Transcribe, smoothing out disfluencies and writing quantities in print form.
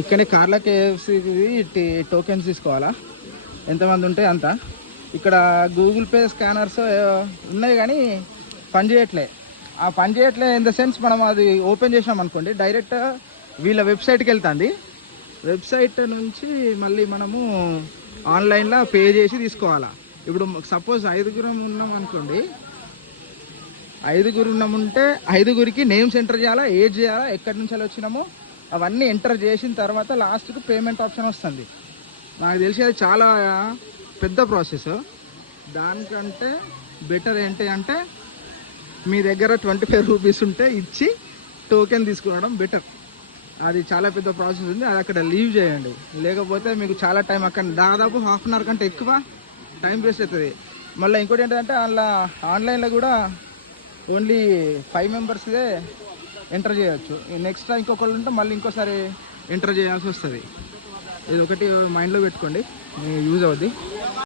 ఇక్కడనే కార్ల KFC tokens తీసుకోవాలా, ఎంతమంది ఉంటే అంత. ఇక్కడ గూగుల్ పే స్కానర్స్ ఉన్నాయి కానీ పని చేయట్లే. ఆ పని చేయట్లే ఇన్ ద సెన్స్ మనం అది ఓపెన్ చేసినాం అనుకోండి డైరెక్ట్ వీళ్ళ వెబ్సైట్కి వెళ్తుంది. వెబ్సైట్ నుంచి మళ్ళీ మనము ఆన్లైన్లో పే చేసి తీసుకోవాలా. ఇప్పుడు సపోజ్ 5 ఉన్నాం అనుకోండి, 5 ఉన్నాముంటే 5 నేమ్స్ ఎంటర్ చేయాలా, ఏజ్ చేయాలా, ఎక్కడి నుంచి వచ్చినామో అవన్నీ ఎంటర్ చేసిన తర్వాత లాస్ట్కి పేమెంట్ ఆప్షన్ వస్తుంది. నాకు తెలిసి అది చాలా పెద్ద ప్రాసెస్. దానికంటే బెటర్ ఏంటి అంటే మీ దగ్గర 25 రూపీస్ ఉంటే ఇచ్చి టోకెన్ తీసుకోవడం బెటర్. అది చాలా పెద్ద ప్రాసెస్ ఉంది, అది అక్కడ లీవ్ చేయండి. లేకపోతే మీకు చాలా టైం, అక్కడ దాదాపు ½ అవర్ కంటే ఎక్కువ టైం వేస్ట్ అవుతుంది. మళ్ళీ ఇంకోటి ఏంటంటే అందులో ఆన్లైన్లో కూడా ఓన్లీ 5 మెంబర్స్దే ఎంటర్ చేయొచ్చు. నెక్స్ట్ ఇంకొకళ్ళు ఉంటే మళ్ళీ ఇంకోసారి ఎంటర్ చేయాల్సి వస్తుంది. ఇది ఒకటి మైండ్లో పెట్టుకోండి, యూజ్ అవుద్ది.